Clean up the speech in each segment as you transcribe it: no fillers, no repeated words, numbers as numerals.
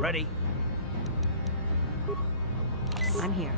Ready? I'm here.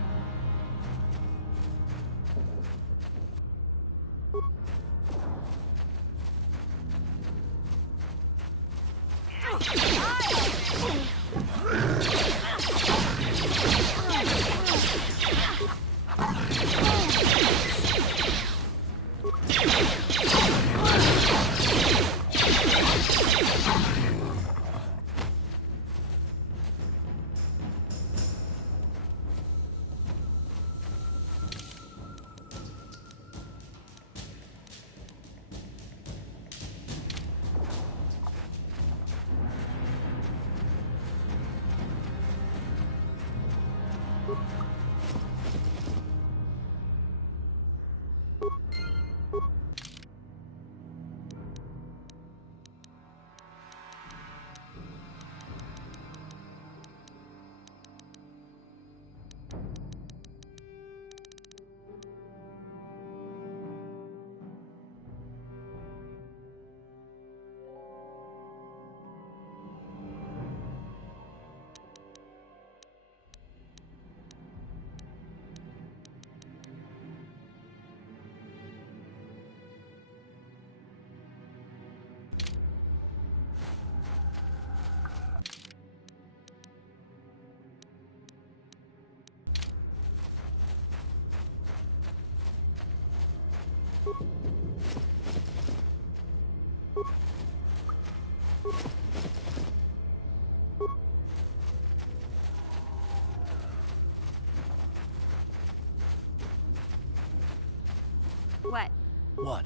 What? What?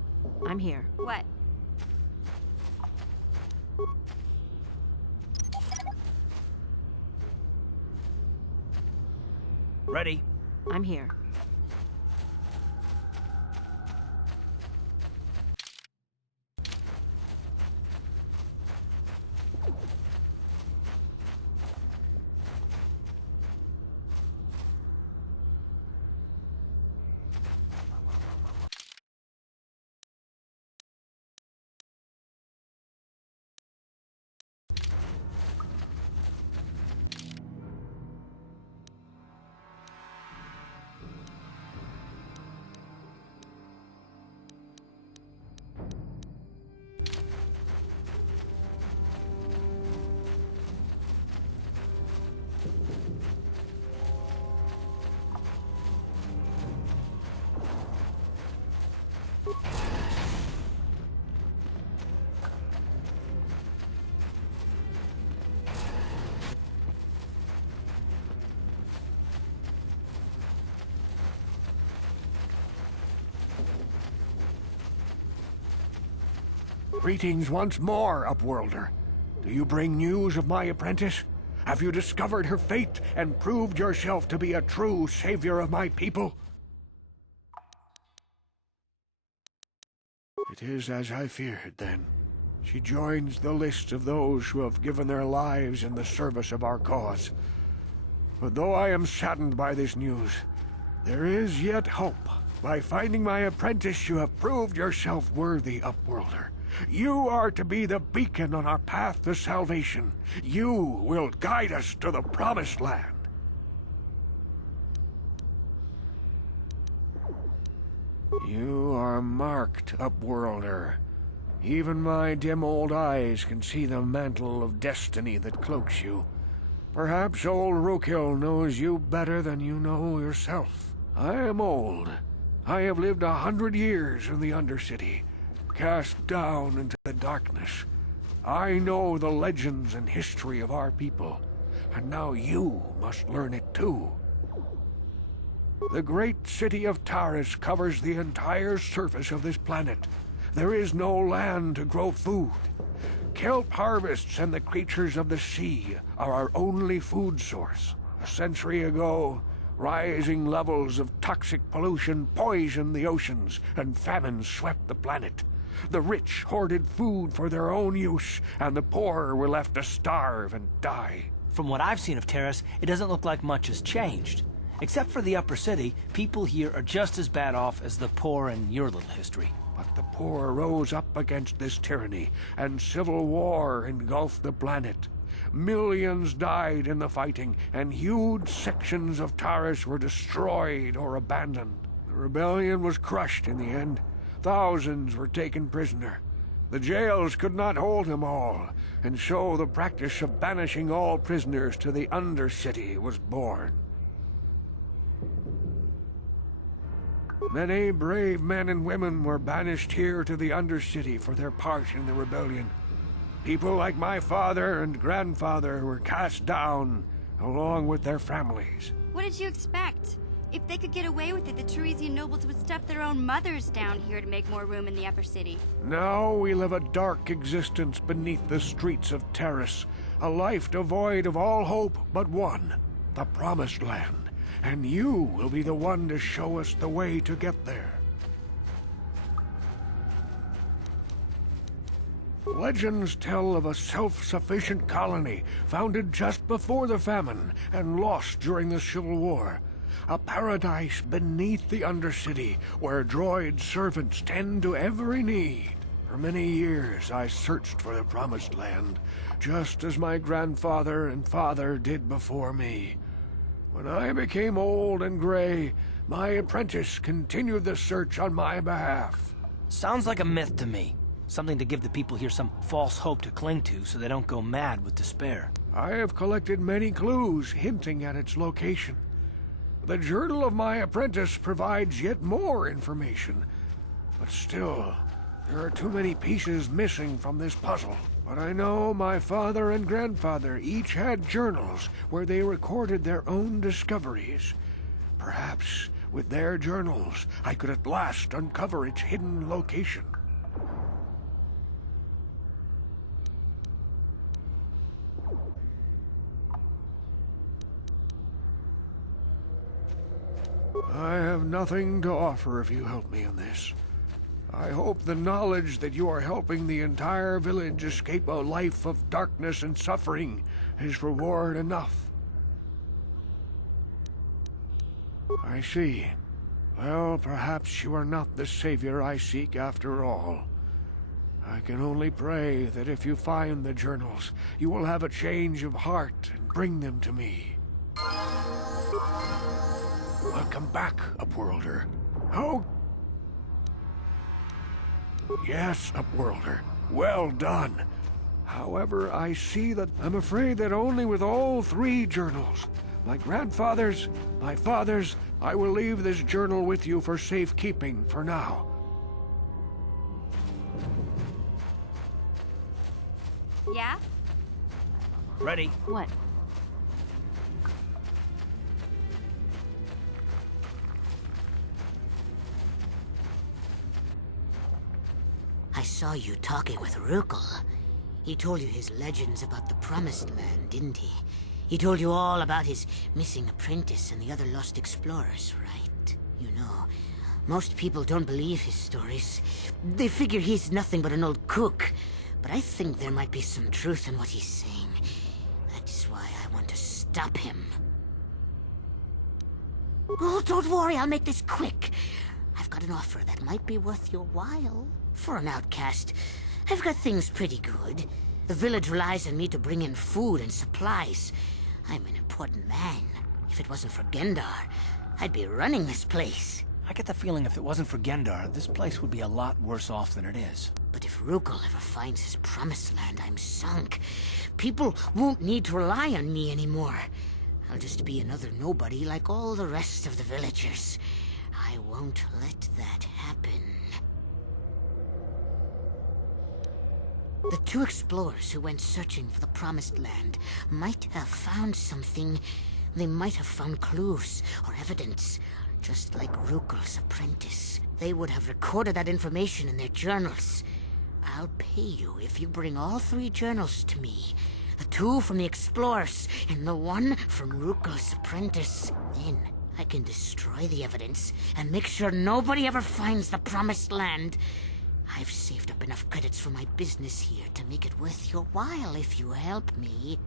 I'm here. What? Ready? I'm here. Greetings once more, Upworlder. Do you bring news of my apprentice? Have you discovered her fate and proved yourself to be a true savior of my people? It is as I feared, then. She joins the list of those who have given their lives in the service of our cause. But though I am saddened by this news, there is yet hope. By finding my apprentice, you have proved yourself worthy, Upworlder. You are to be the beacon on our path to salvation. You will guide us to the Promised Land. You are marked, Upworlder. Even my dim old eyes can see the mantle of destiny that cloaks you. Perhaps old Rookhill knows you better than you know yourself. I am old. I have lived 100 years in the Undercity, cast down into the darkness. I know the legends and history of our people, and now you must learn it too. The great city of Taris covers the entire surface of this planet. There is no land to grow food. Kelp harvests and the creatures of the sea are our only food source. A century ago, rising levels of toxic pollution poisoned the oceans, and famine swept the planet. The rich hoarded food for their own use, and the poor were left to starve and die. From what I've seen of Taris, it doesn't look like much has changed. Except for the upper city, people here are just as bad off as the poor in your little history. But the poor rose up against this tyranny, and civil war engulfed the planet. millions died in the fighting, and huge sections of Taris were destroyed or abandoned. The rebellion was crushed in the end. Thousands were taken prisoner. The jails could not hold them all, and so the practice of banishing all prisoners to the Undercity was born. Many brave men and women were banished here to the Undercity for their part in the rebellion. People like my father and grandfather were cast down, along with their families. What did you expect? If they could get away with it, the Teresian nobles would stuff their own mothers down here to make more room in the Upper City. Now we live a dark existence beneath the streets of Taris, a life devoid of all hope but one, the Promised Land. And you will be the one to show us the way to get there. Legends tell of a self-sufficient colony founded just before the famine and lost during the Civil War. A paradise beneath the Undercity where droid servants tend to every need. For many years I searched for the Promised Land, just as my grandfather and father did before me. When I became old and gray, my apprentice continued the search on my behalf. Sounds like a myth to me. Something to give the people here some false hope to cling to so they don't go mad with despair. I have collected many clues hinting at its location. The journal of my apprentice provides yet more information. But still, there are too many pieces missing from this puzzle. But I know my father and grandfather each had journals where they recorded their own discoveries. Perhaps with their journals, I could at last uncover its hidden location. I have nothing to offer if you help me in this. I hope the knowledge that you are helping the entire village escape a life of darkness and suffering is reward enough. I see. Well, perhaps you are not the savior I seek after all. I can only pray that if you find the journals, you will have a change of heart and bring them to me. Welcome back, Upworlder. Oh! Yes, Upworlder. Well done. However, I see that I'm afraid that only with all three journals, my grandfather's, my father's, I will leave this journal with you for safekeeping for now. Yeah? Ready? What? I saw you talking with Rukel. He told you his legends about the Promised Land, didn't he? He told you all about his missing apprentice and the other lost explorers, right? You know, most people don't believe his stories. They figure he's nothing but an old cook. But I think there might be some truth in what he's saying. That's why I want to stop him. Oh, don't worry, I'll make this quick. I've got an offer that might be worth your while. For an outcast, I've got things pretty good. The village relies on me to bring in food and supplies. I'm an important man. If it wasn't for Gendar, I'd be running this place. I get the feeling if it wasn't for Gendar, this place would be a lot worse off than it is. But if Rukel ever finds his Promised Land, I'm sunk. People won't need to rely on me anymore. I'll just be another nobody like all the rest of the villagers. I won't let that happen. The two explorers who went searching for the Promised Land might have found something. They might have found clues or evidence, just like Rukel's apprentice. They would have recorded that information in their journals. I'll pay you if you bring all three journals to me. The two from the explorers and the one from Rukel's apprentice. Then I can destroy the evidence and make sure nobody ever finds the Promised Land. I've saved up enough credits for my business here to make it worth your while if you help me.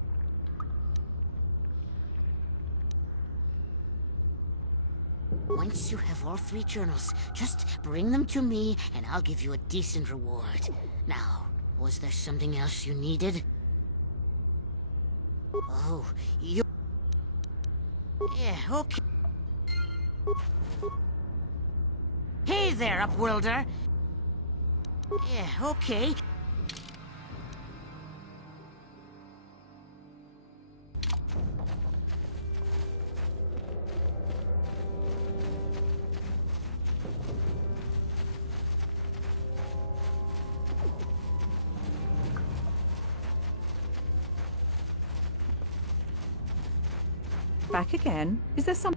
Once you have all three journals, just bring them to me and I'll give you a decent reward. Now, was there something else you needed? Oh, you... Yeah, okay. Hey there, Upworlder. Yeah, okay. Back again? Is there some...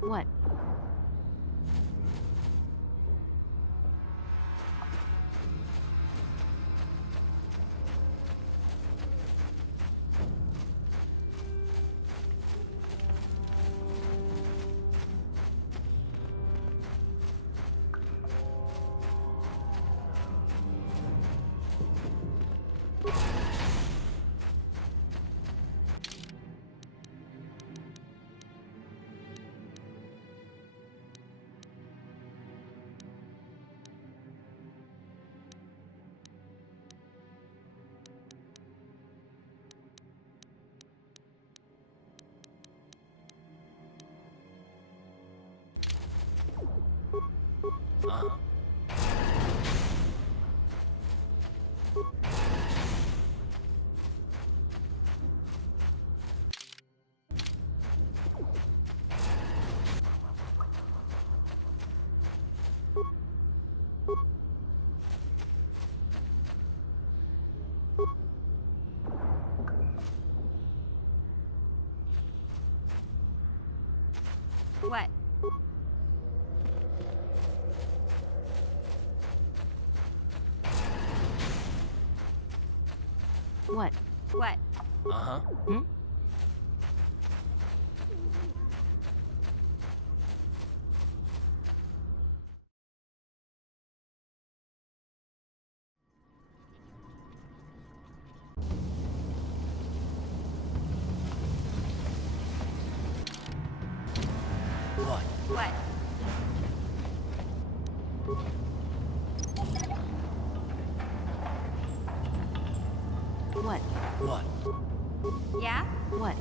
What? What? What? What? Uh-huh. What? What? What? What? Yeah? What?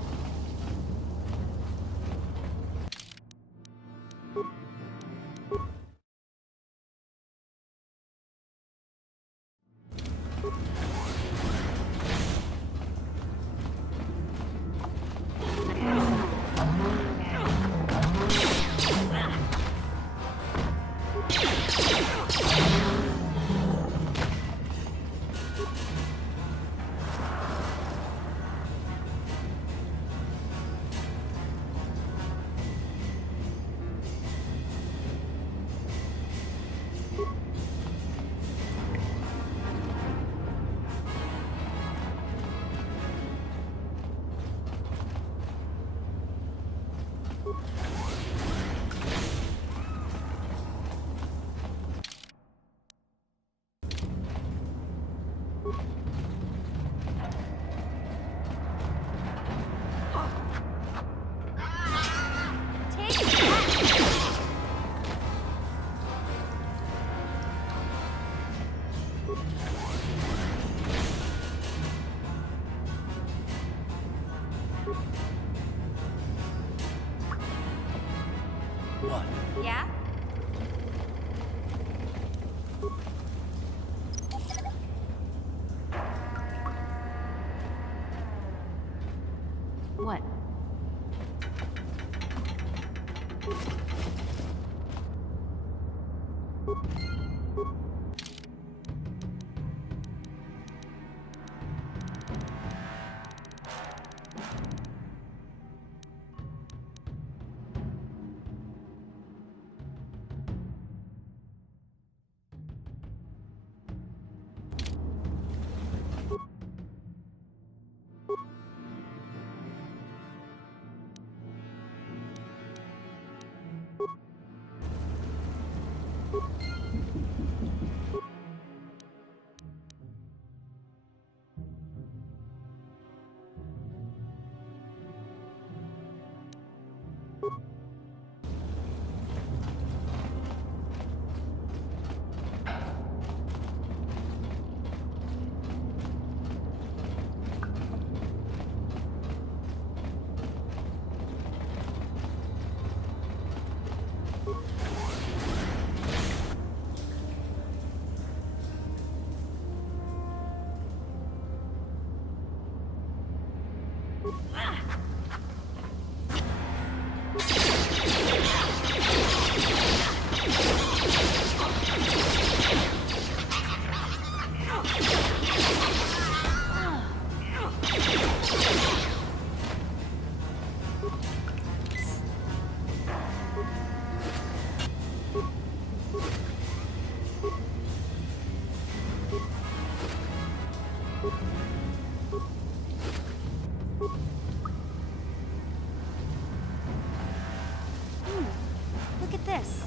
Look at this.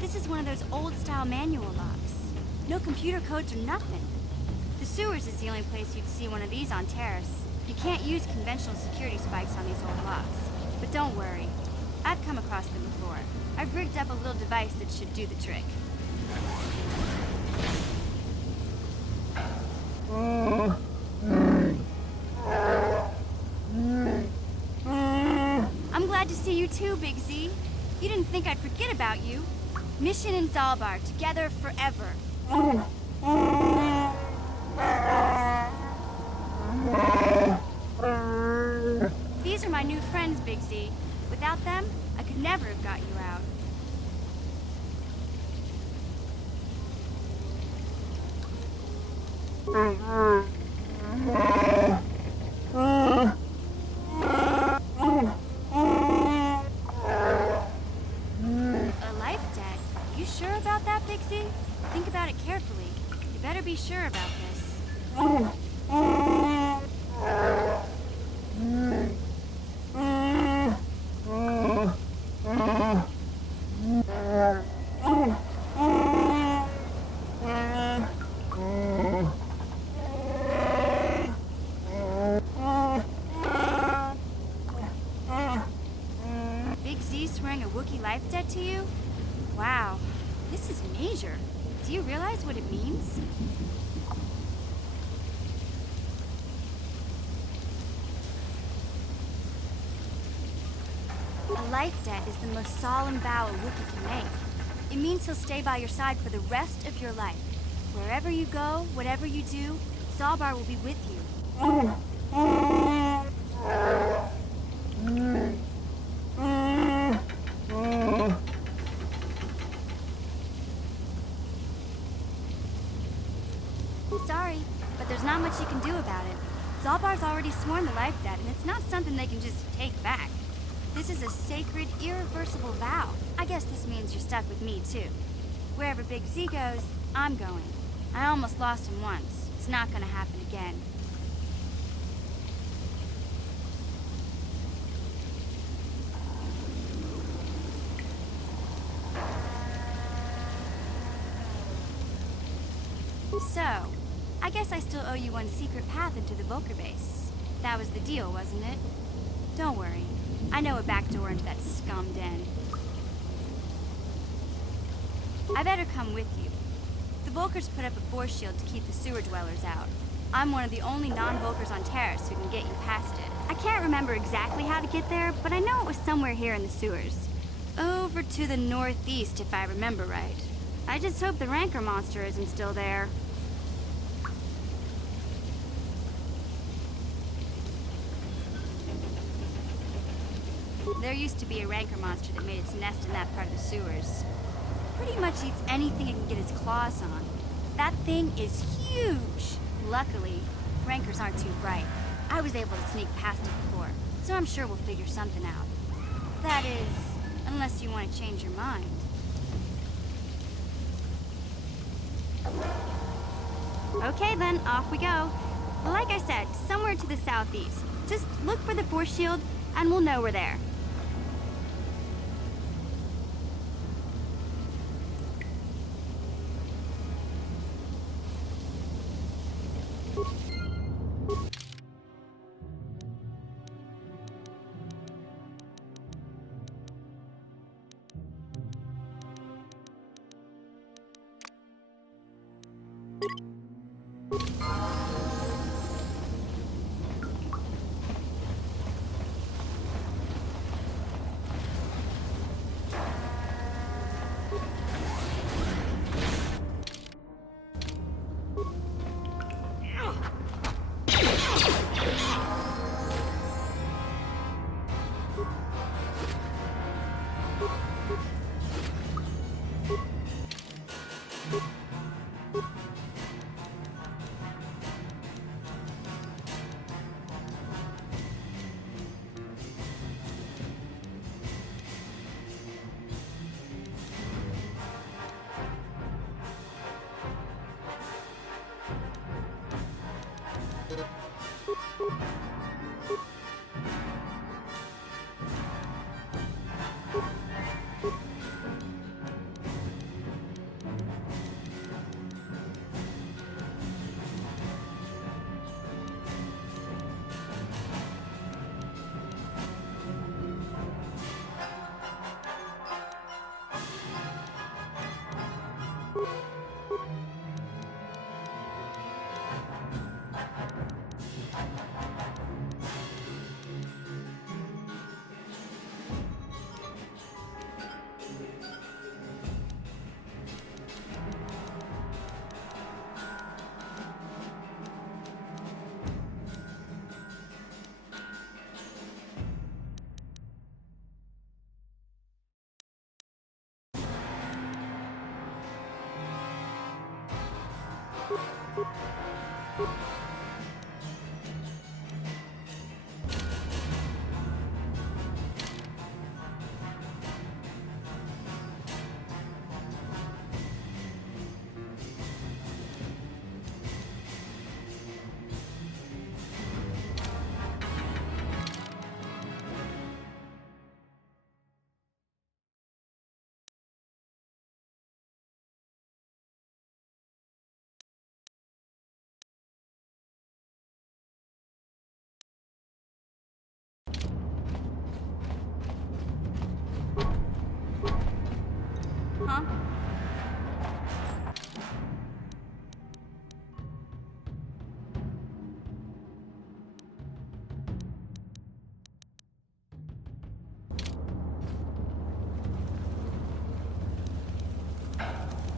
This is one of those old-style manual locks. No computer codes or nothing. The sewers is the only place you'd see one of these on Terrace. You can't use conventional security spikes on these old locks. But don't worry. I've come across them before. I've rigged up a little device that should do the trick. I'm glad to see you too, Big Z. You didn't think I'd forget about you. Mission and Zalbar, together forever. These are my new friends, Big Z. Without them, I could never have got you out. A life debt? You sure about that, Big Z? Think about it carefully. You better be sure about this. Big Z swearing a Wookiee life debt to you? Wow, this is major. Do you realize what it means? A life debt is the most solemn vow a Wookiee can make. It means he'll stay by your side for the rest of your life. Wherever you go, whatever you do, Zalbar will be with you. Sorry, but there's not much you can do about it. Zalbar's already sworn the life debt, and it's not something they can just take back. This is a sacred, irreversible vow. I guess this means you're stuck with me, too. Wherever Big Z goes, I'm going. I almost lost him once. It's not gonna happen again. So, I guess I still owe you one secret path into the Volker base. That was the deal, wasn't it? Don't worry. I know a back door into that scum den. I better come with you. The Volkers put up a force shield to keep the sewer dwellers out. I'm one of the only non-Volkers on Terrace who can get you past it. I can't remember exactly how to get there, but I know it was somewhere here in the sewers. Over to the northeast, if I remember right. I just hope the Rancor monster isn't still there. There used to be a Rancor monster that made its nest in that part of the sewers. Pretty much much eats anything it can get its claws on. That thing is huge! Luckily, rankers aren't too bright. I was able to sneak past it before, so I'm sure we'll figure something out. That is, unless you want to change your mind. Okay then, off we go. Like I said, somewhere to the southeast. Just look for the force shield, and we'll know we're there. Huh?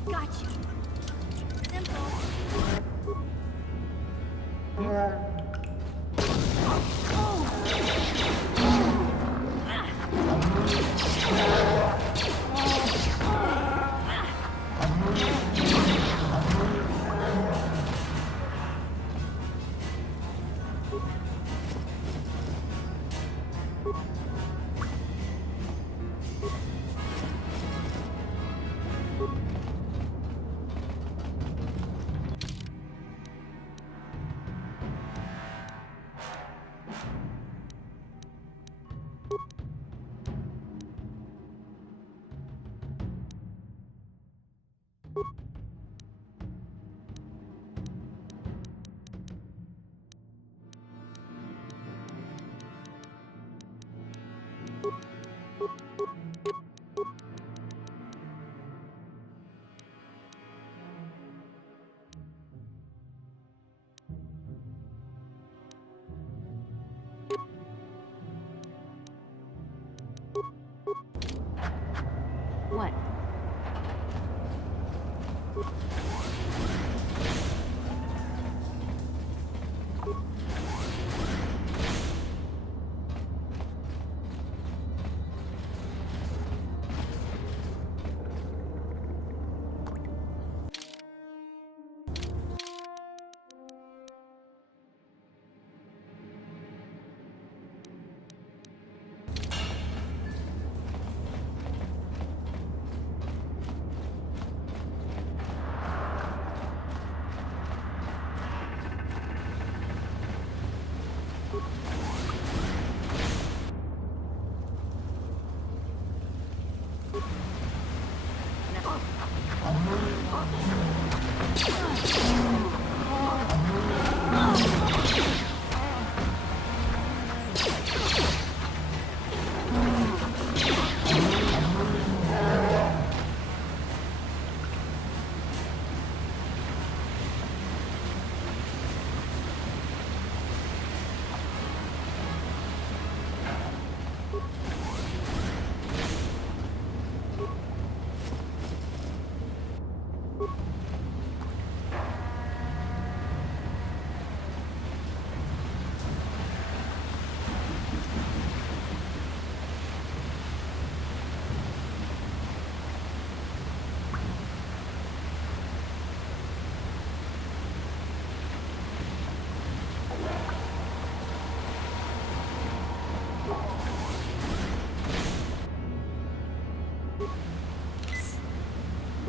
Got you. Simple. What?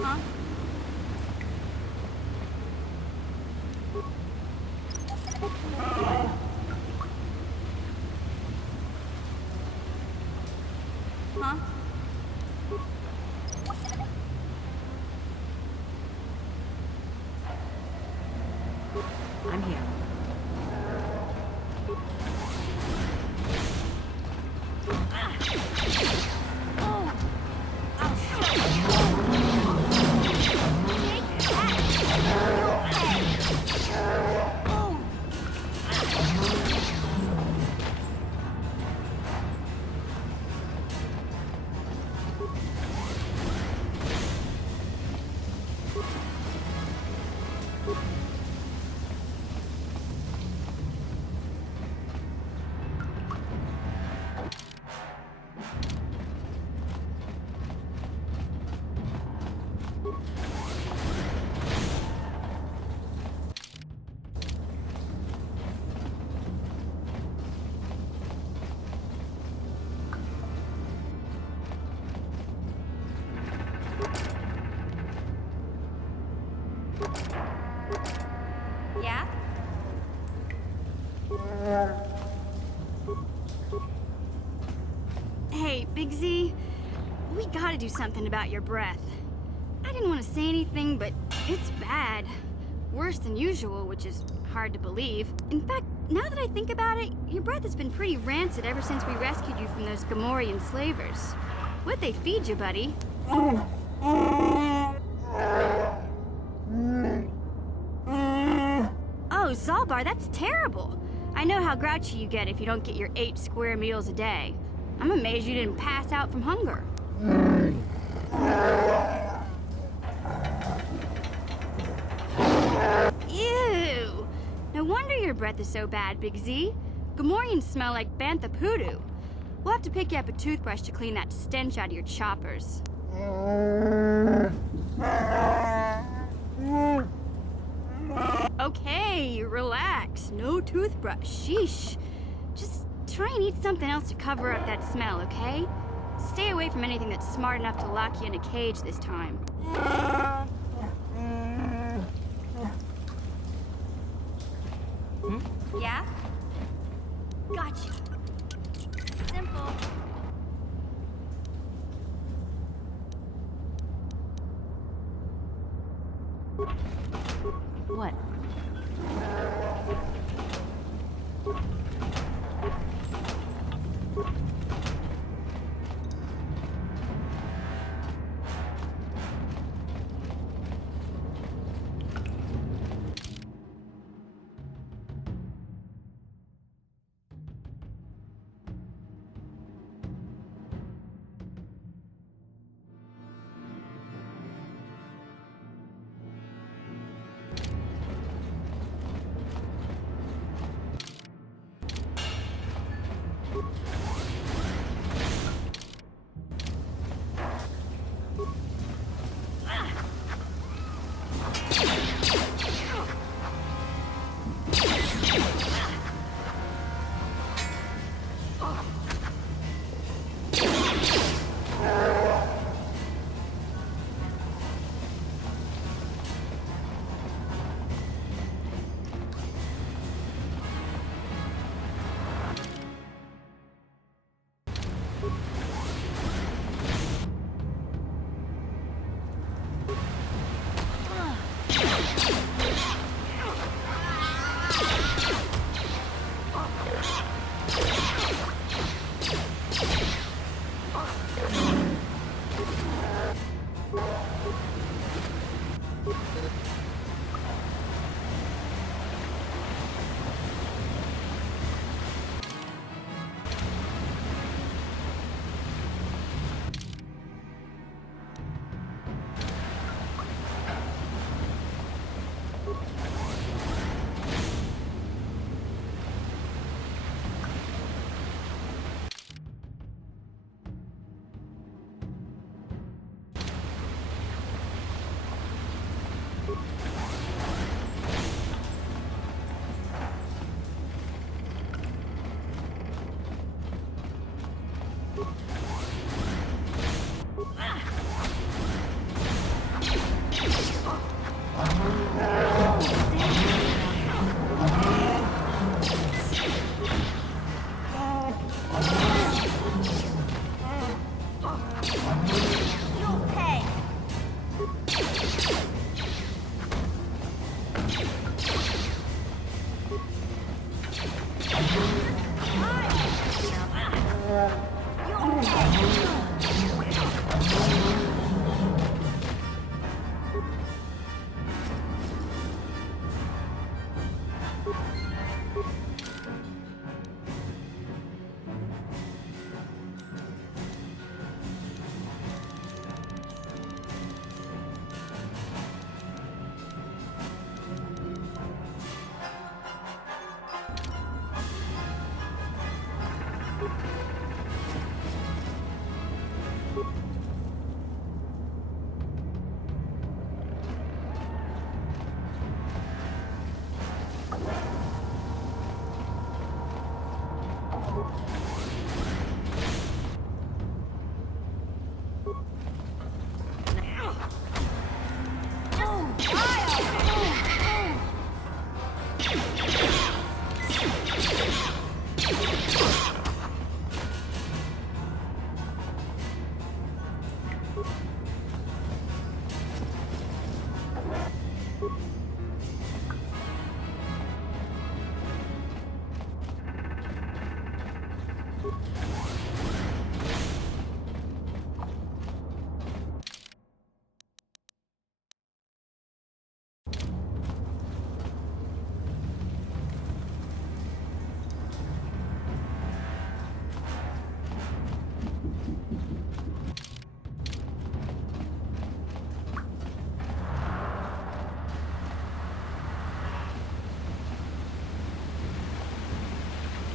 Huh? Huh? I'm here. Yeah? Hey, Big Z, we gotta do something about your breath. I didn't want to say anything, but it's bad. Worse than usual, which is hard to believe. In fact, now that I think about it, your breath has been pretty rancid ever since we rescued you from those Gamorrean slavers. What'd they feed you, buddy? Oh, Zalbar, that's terrible. I know how grouchy you get if you don't get your 8 square meals a day. I'm amazed you didn't pass out from hunger. Ew! No wonder your breath is so bad, Big Z. Gamorreans smell like bantha poodoo. We'll have to pick you up a toothbrush to clean that stench out of your choppers. Okay, relax. No toothbrush. Sheesh. Just try and eat something else to cover up that smell, okay? Stay away from anything that's smart enough to lock you in a cage this time. Yeah? Gotcha. Simple. What? You'll pay. You'll pay.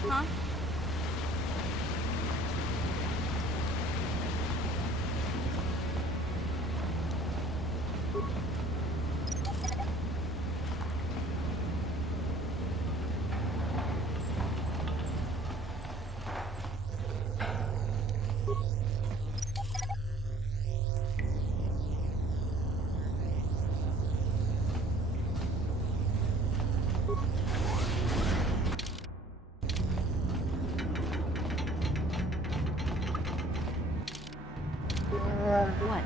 Huh? What?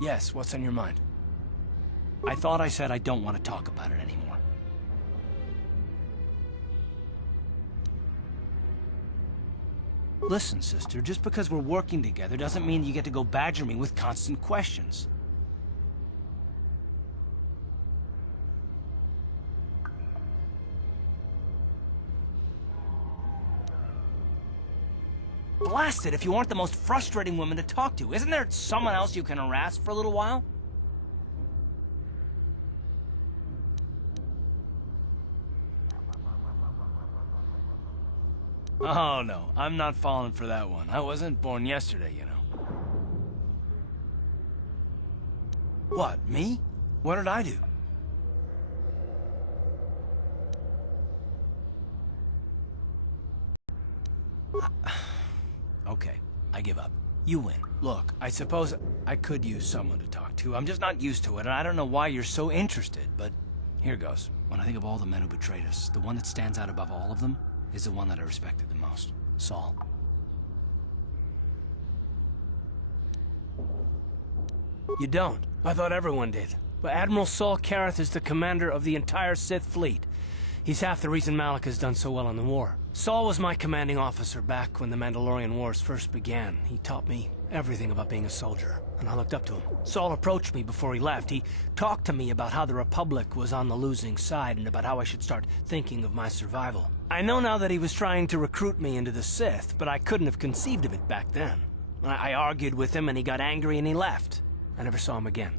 Yes, what's on your mind? I thought I said I don't want to talk about it anymore. Listen, sister, just because we're working together doesn't mean you get to go badger me with constant questions. Blast it if you aren't the most frustrating woman to talk to. Isn't there someone else you can harass for a little while? Oh, no. I'm not falling for that one. I wasn't born yesterday, you know. What, me? What did I do? Okay, I give up. You win. Look, I suppose I could use someone to talk to. I'm just not used to it, and I don't know why you're so interested, but here goes. When I think of all the men who betrayed us, the one that stands out above all of them is the one that I respected the most. Saul. You don't. I thought everyone did. But Admiral Saul Karath is the commander of the entire Sith fleet. He's half the reason Malak has done so well in the war. Saul was my commanding officer back when the Mandalorian Wars first began. He taught me everything about being a soldier, and I looked up to him. Saul approached me before he left. He talked to me about how the Republic was on the losing side and about how I should start thinking of my survival. I know now that he was trying to recruit me into the Sith, but I couldn't have conceived of it back then. I argued with him, and he got angry and he left. I never saw him again.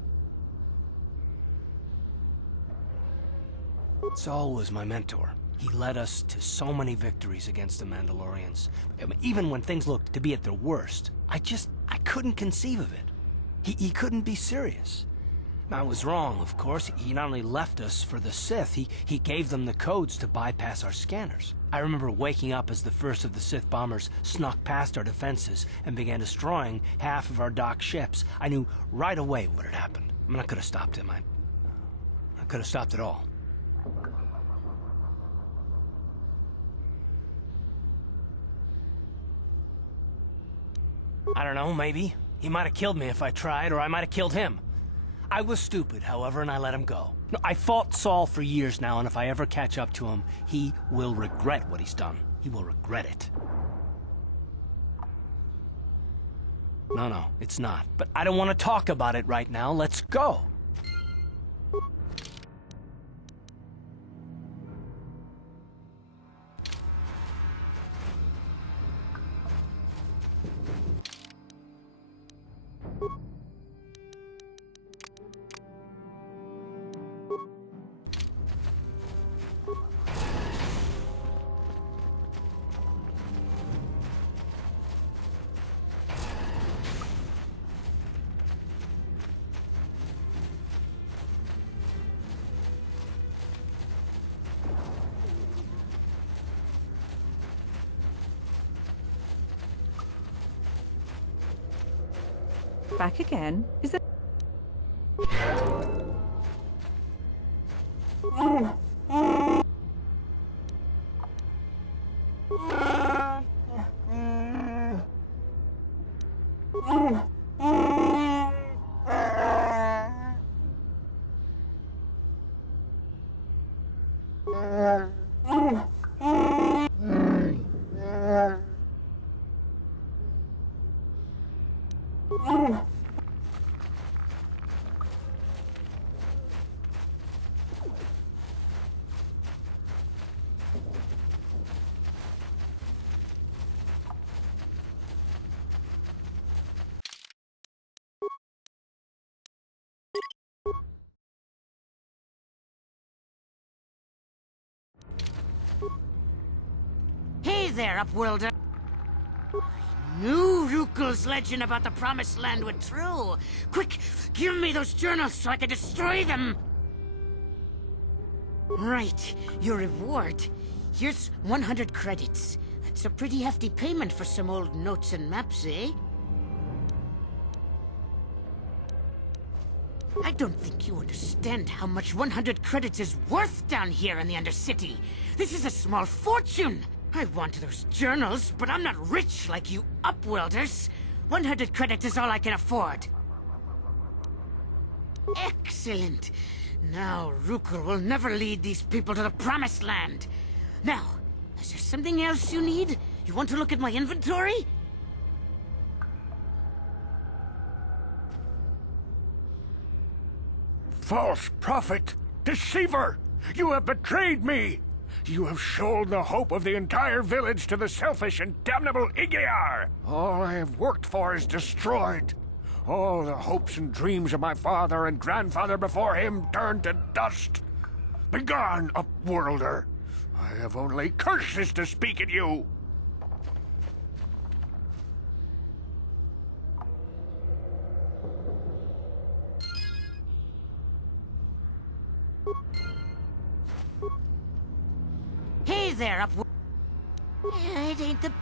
Saul was my mentor. He led us to so many victories against the Mandalorians. I mean, even when things looked to be at their worst, I couldn't conceive of it. He couldn't be serious. I was wrong, of course. He not only left us for the Sith, he gave them the codes to bypass our scanners. I remember waking up as the first of the Sith bombers snuck past our defenses and began destroying half of our docked ships. I knew right away what had happened. I mean, I could have stopped him. I could have stopped it all. I don't know, maybe. He might have killed me if I tried, or I might have killed him. I was stupid, however, and I let him go. No, I fought Saul for years now, and if I ever catch up to him, he will regret what he's done. He will regret it. No, it's not. But I don't want to talk about it right now. Let's go. Back again? Is there... Hey there, Upworlder. I knew Rukul's legend about the Promised Land was true. Quick, give me those journals so I can destroy them. Right, your reward. Here's 100 credits. That's a pretty hefty payment for some old notes and maps, eh? I don't think you understand how much 100 credits is worth down here in the Undercity. This is a small fortune. I want those journals, but I'm not rich like you Upworlders. 100 credits is all I can afford. Excellent. Now Rukul will never lead these people to the Promised Land. Now, is there something else you need? You want to look at my inventory? False prophet! Deceiver! You have betrayed me! You have sold the hope of the entire village to the selfish and damnable Igiar! All I have worked for is destroyed. All the hopes and dreams of my father and grandfather before him turned to dust. Begone, Upworlder! I have only curses to speak at you! Hey there, up. It ain't the.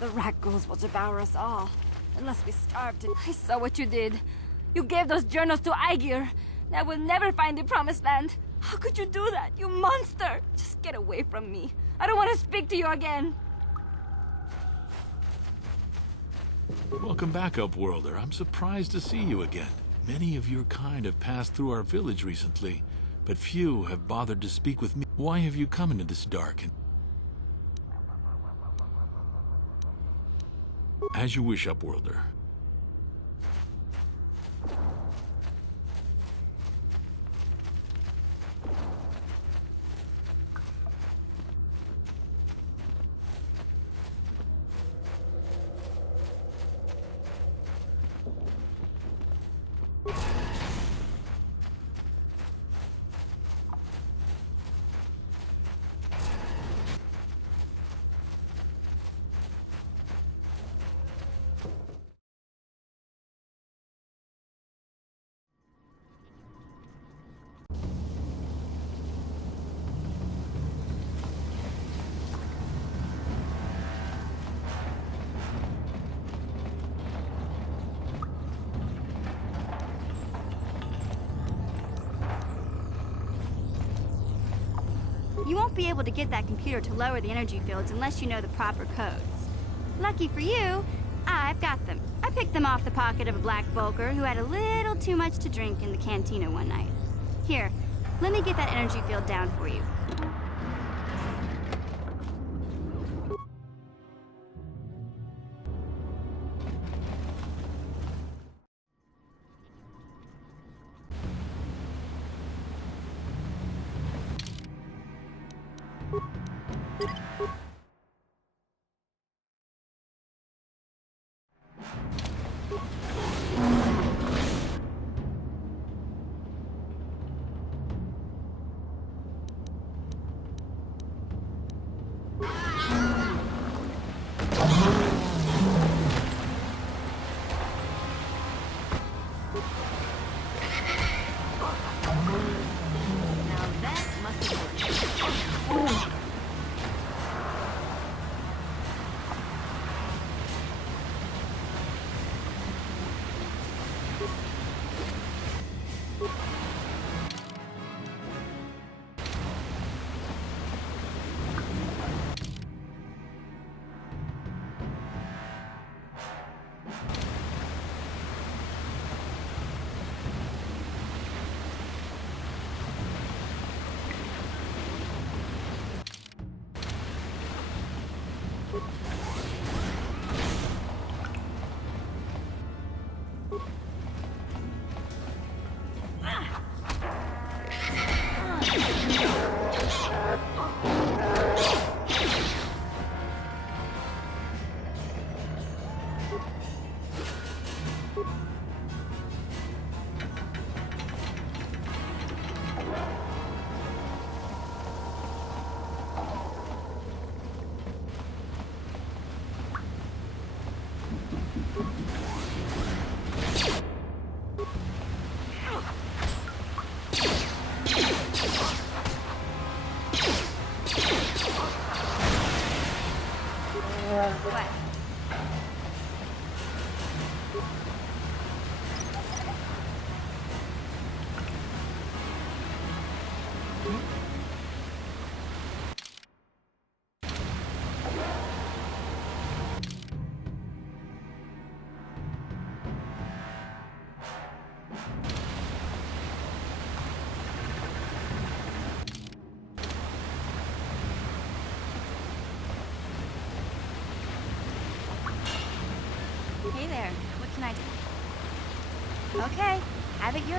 The rat ghouls will devour us all, unless we starve to... I saw what you did. You gave those journals to Aegir. Now we'll never find the promised land. How could you do that, you monster? Just get away from me. I don't want to speak to you again. Welcome back, Upworlder. I'm surprised to see you again. Many of your kind have passed through our village recently, but few have bothered to speak with me. Why have you come into this dark and... As you wish, Upworlder. You won't be able to get that computer to lower the energy fields unless you know the proper codes. Lucky for you, I've got them. I picked them off the pocket of a black Volker who had a little too much to drink in the cantina one night. Here, let me get that energy field down for you. What? Hey there, what can I do? Okay, have it your...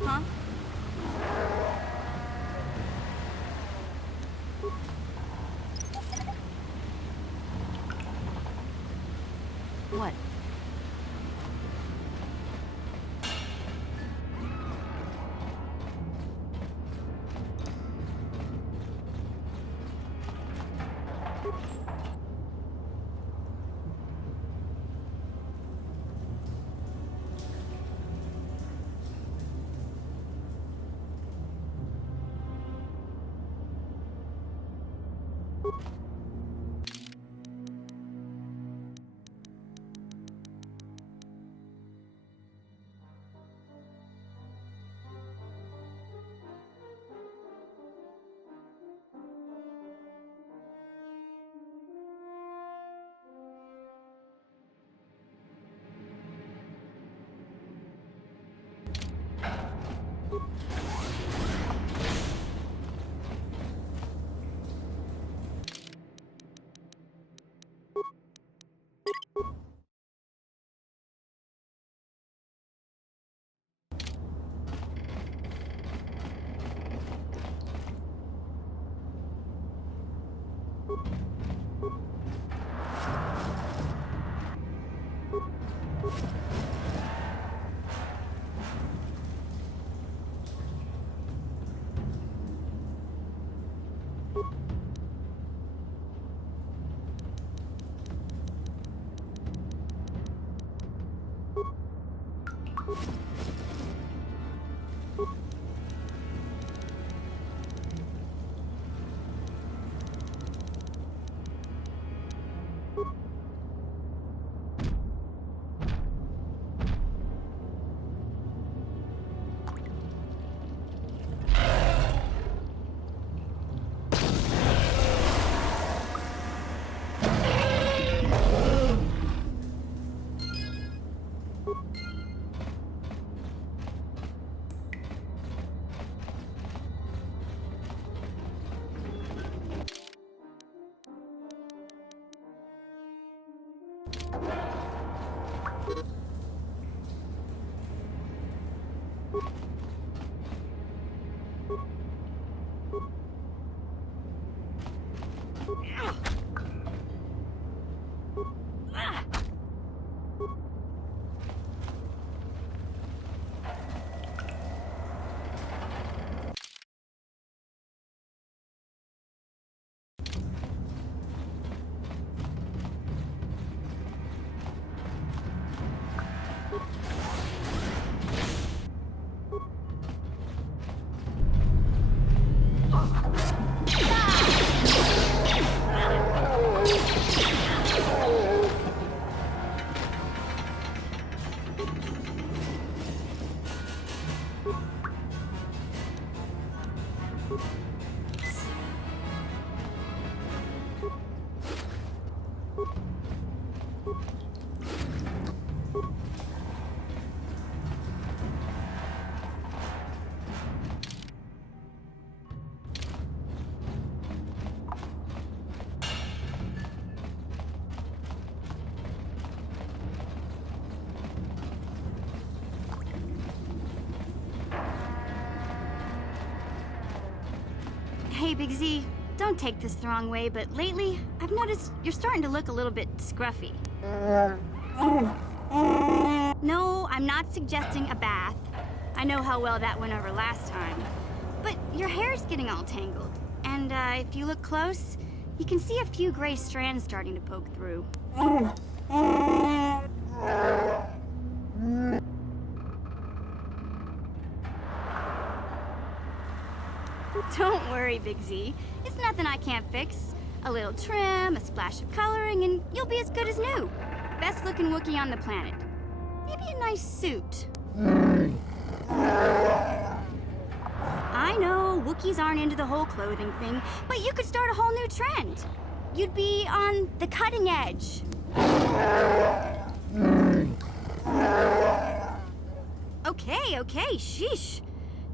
Huh? What? Hey, Big Z, don't take this the wrong way, but lately, I've noticed you're starting to look a little bit scruffy. No, I'm not suggesting a bath. I know how well that went over last time. But your hair's getting all tangled. And if you look close, you can see a few gray strands starting to poke through. Don't worry, Big Z. It's nothing I can't fix. A little trim, a splash of coloring, and you'll be as good as new. Best looking Wookiee on the planet. Maybe a nice suit. I know, Wookiees aren't into the whole clothing thing, but you could start a whole new trend. You'd be on the cutting edge. Okay, sheesh.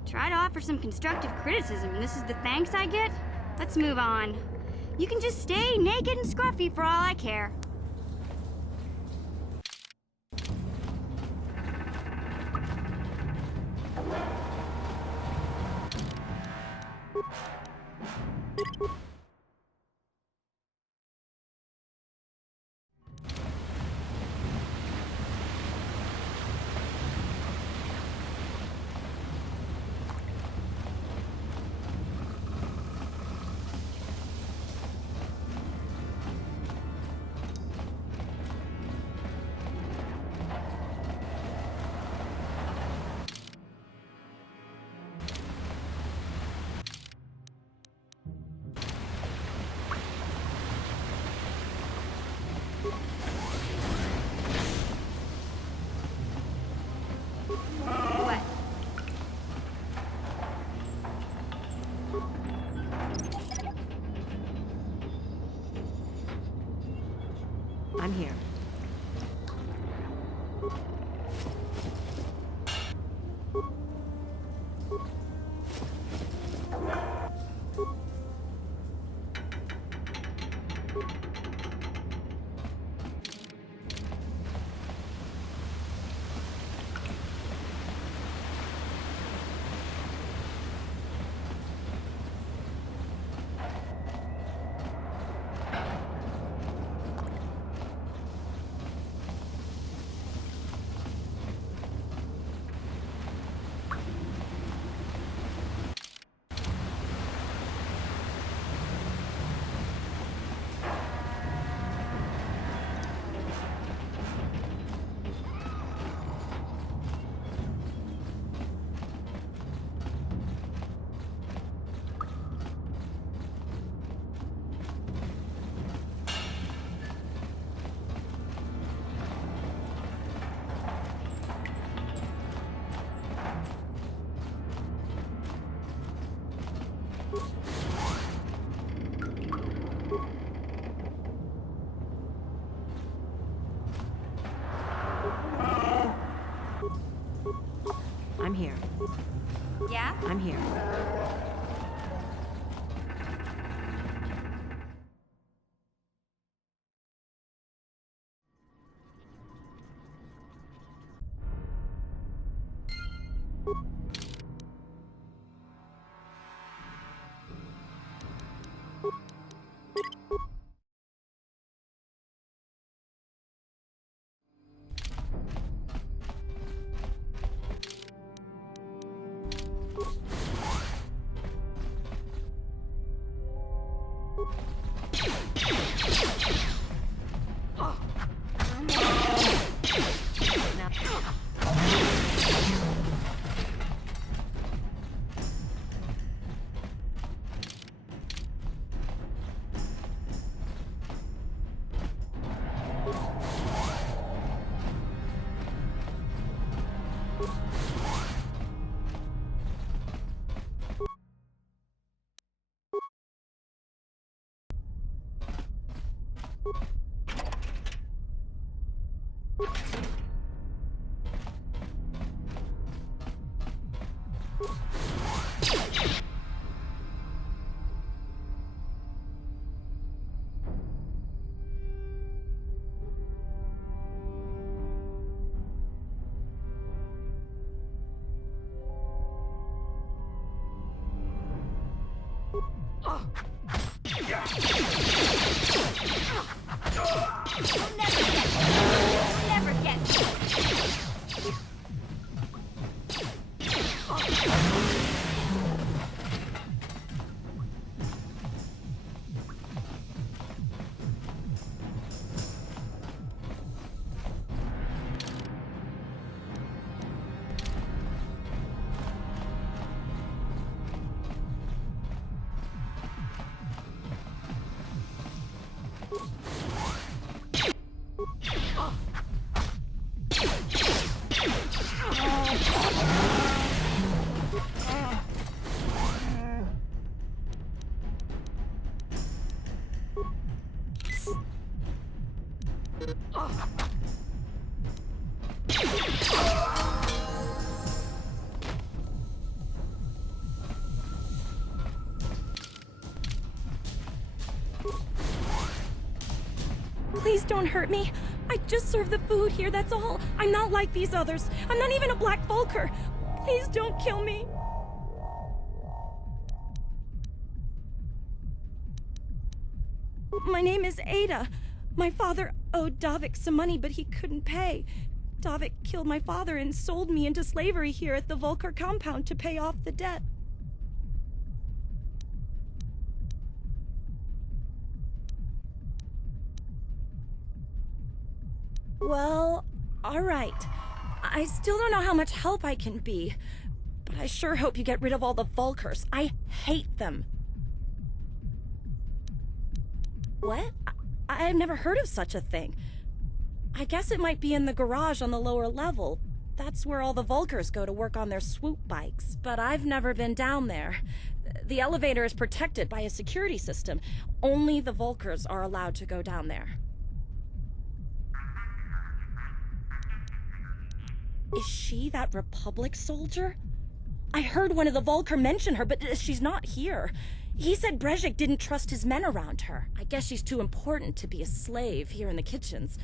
Try to offer some constructive criticism, and this is the thanks I get? Let's move on. You can just stay naked and scruffy for all I care. What? I'm here. I'm here. Yeah? I'm here. You'll never get me. Please don't hurt me. I just serve the food here, that's all. I'm not like these others. I'm not even a Black Vulker. Please don't kill me. My name is Ada. My father owed Davik some money, but he couldn't pay. Davik killed my father and sold me into slavery here at the Vulker compound to pay off the debt. Well, all right. I still don't know how much help I can be, but I sure hope you get rid of all the Vulkers. I hate them. What? I've never heard of such a thing. I guess it might be in the garage on the lower level. That's where all the Vulkers go to work on their swoop bikes. But I've never been down there. The elevator is protected by a security system. Only the Vulkers are allowed to go down there. Is she that Republic soldier? I heard one of the Vulker mention her, but she's not here. He said Brejik didn't trust his men around her. I guess she's too important to be a slave here in the kitchens.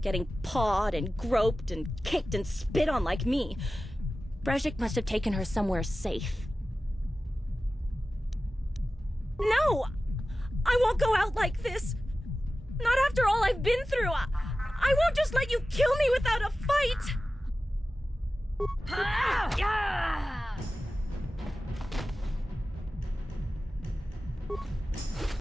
Getting pawed and groped and kicked and spit on like me. Brejik must have taken her somewhere safe. No! I won't go out like this. Not after all I've been through. I won't just let you kill me without a fight!